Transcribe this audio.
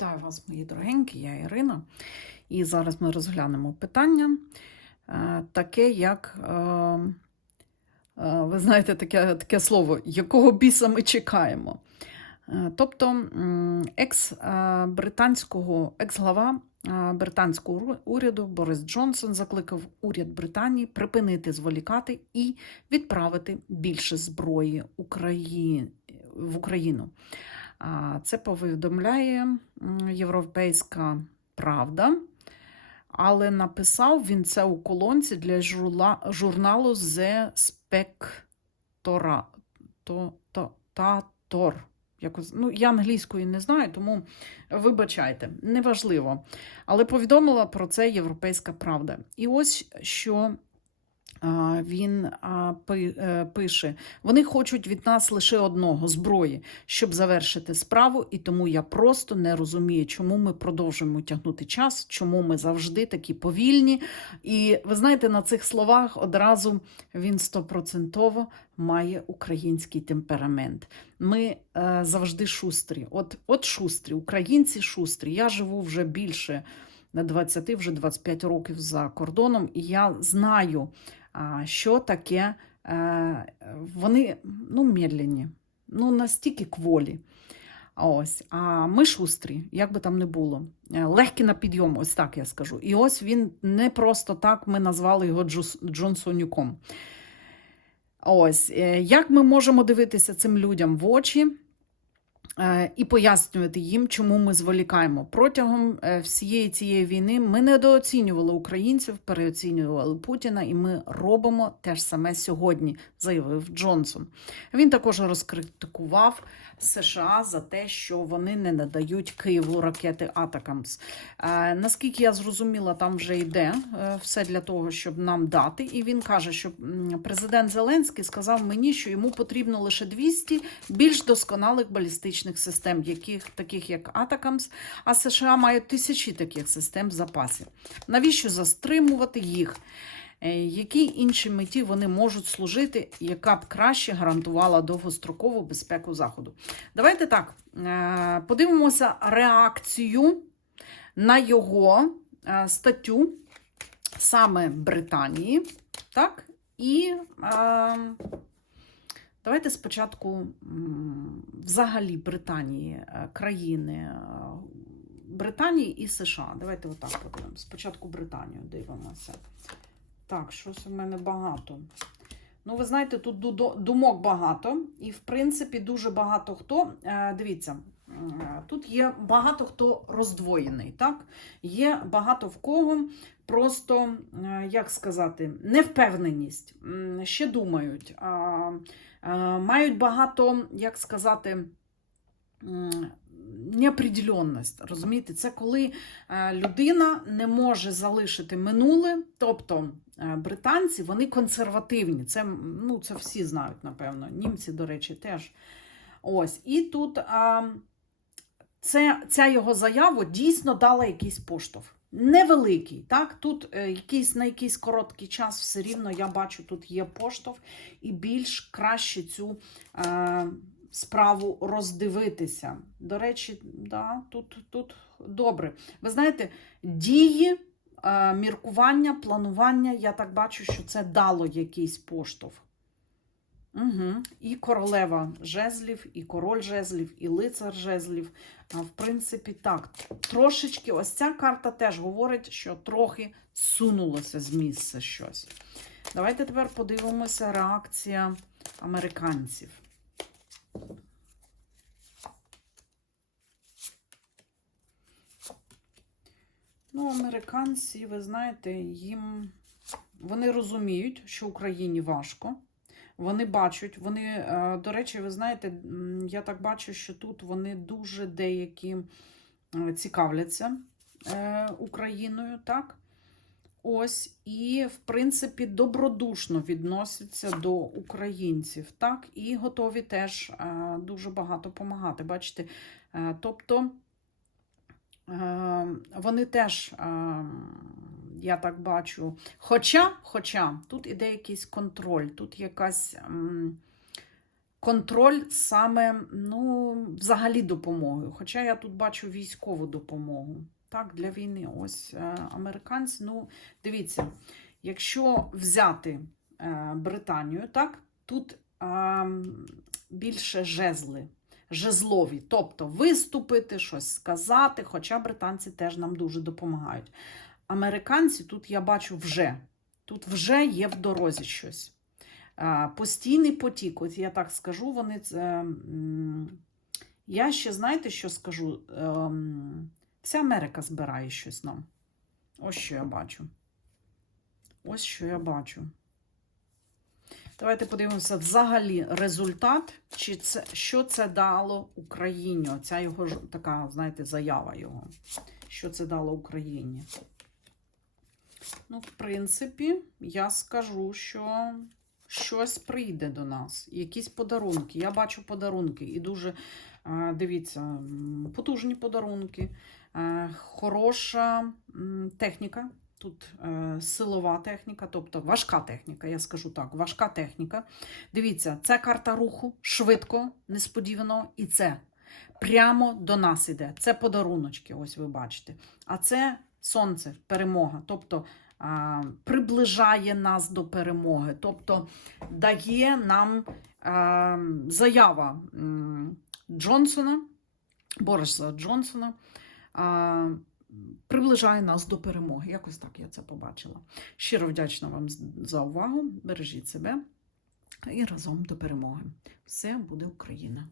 Вітаю вас, мої дорогенькі, я Ірина. І зараз ми розглянемо питання, е, таке, як, е, е, ви знаєте, таке, таке слово, якого біса ми чекаємо. Тобто, екс-британського, екс-глава британського уряду Борис Джонсон закликав уряд Британії припинити зволікати і відправити більше зброї в Україну. Це повідомляє Європейська Правда, але написав він це у колонці для журналу The то. Якось, ну, я англійської не знаю, тому вибачайте, неважливо. Але повідомила про це Європейська Правда. І ось що він е, пише: вони хочуть від нас лише одного зброї, щоб завершити справу, і тому я просто не розумію, чому ми продовжуємо тягнути час, чому ми завжди такі повільні. І ви знаєте, на цих словах одразу він стопроцентово має український темперамент. Ми е, завжди шустрі. От, от шустрі, українці шустрі. Я живу вже більше на 20, вже 25 років за кордоном, і я знаю, що таке. Е, вони ну, медленні, ну настільки кволі. Ось, а ми шустрі, як би там не було. Е, Легкі на підйом, ось так я скажу. І ось він не просто так ми назвали його Джонсонюком. Ось, е, як ми можемо дивитися цим людям в очі і пояснювати їм, чому ми зволікаємо. Протягом е, всієї цієї війни ми недооцінювали українців, переоцінювали Путіна, і ми робимо те ж саме сьогодні, заявив Джонсон. Він також розкритикував США за те, що вони не надають Києву ракети Атакамс. Е, наскільки я зрозуміла, там вже йде е, все для того, щоб нам дати. І він каже, що президент Зеленський сказав мені, що йому потрібно лише 200 більш досконалих балістичних систем, яких, таких як Атакамс, а США мають тисячі таких систем в запасі. Навіщо застримувати їх? Е, Які інші меті вони можуть служити, яка б краще гарантувала довгострокову безпеку Заходу? Давайте так е, подивимося реакцію на його е, статтю саме Британії. Так? І давайте спочатку взагалі Британії, е, країни е, Британії і США. Давайте отак подивимося. Спочатку Британію дивимося. Так, щось у мене багато. Ну, ви знаєте, тут думок багато, і, в принципі, дуже багато хто. е, Дивіться, тут є багато хто роздвоєний, так? Є багато в кого просто, як сказати, невпевненість. Ще думають, мають багато, як сказати, неопределенність. Розумієте, це коли е, людина не може залишити минуле, тобто е, британці вони консервативні. Це, ну, це всі знають, напевно. Німці, до речі, теж. Ось. І тут а, це, ця його заява дійсно дала якийсь поштовх. Невеликий, так? Тут е, якийсь, на якийсь короткий час все рівно я бачу, тут є поштовх, і більш краще цю е, справу роздивитися. До речі, да, тут, тут добре. Ви знаєте, дії, е, міркування, планування, я так бачу, що це дало якийсь поштовх. Угу. І королева жезлів, і король жезлів, і лицар жезлів. В принципі, так. Трошечки, ось ця карта теж говорить, що трохи сунулося з місця щось. Давайте тепер подивимося реакція американців. Ну, американці, ви знаєте, їм вони розуміють, що Україні важко. Вони бачать, вони, е, до речі, ви знаєте, я так бачу, що тут вони дуже деякі е, цікавляться е, Україною, так? Ось, і, в принципі, добродушно відносяться до українців, так, і готові теж дуже багато допомагати. Бачите, тобто вони теж, я так бачу, хоча, хоча тут іде якийсь контроль, тут якась. контроль саме ну, взагалі допомогою. Хоча я тут бачу військову допомогу. Так, для війни. Ось е, американці. Ну, дивіться, якщо взяти е, Британію, так, тут е, більше жезли. Жезлові, тобто виступити, щось сказати, хоча британці теж нам дуже допомагають. Американці тут я бачу вже. Тут вже є в дорозі щось. Постійний потік, от я так скажу, вони. Я ще, знаєте, що скажу? Ем, Вся Америка збирає щось нам. Ось що я бачу. Ось що я бачу. Давайте подивимося взагалі результат, чи це, що це дало Україні. Оця його така, знаєте, заява його. Що це дало Україні? Ну, в принципі, я скажу, що щось прийде до нас. Якісь подарунки. Я бачу подарунки. І дуже, е, дивіться, потужні подарунки, е, хороша техніка. Тут е, силова техніка, тобто важка техніка, я скажу так, важка техніка. Дивіться, це карта руху швидко, несподівано, і це прямо до нас іде. Це подаруночки, ось ви бачите. А це сонце, перемога. Тобто а, приближає нас до перемоги, тобто дає нам а, заява Джонсона, Бориса Джонсона. А, Приближає нас до перемоги. Якось так я це побачила. Щиро вдячна вам за увагу. Бережіть себе і разом до перемоги. Все буде Україна!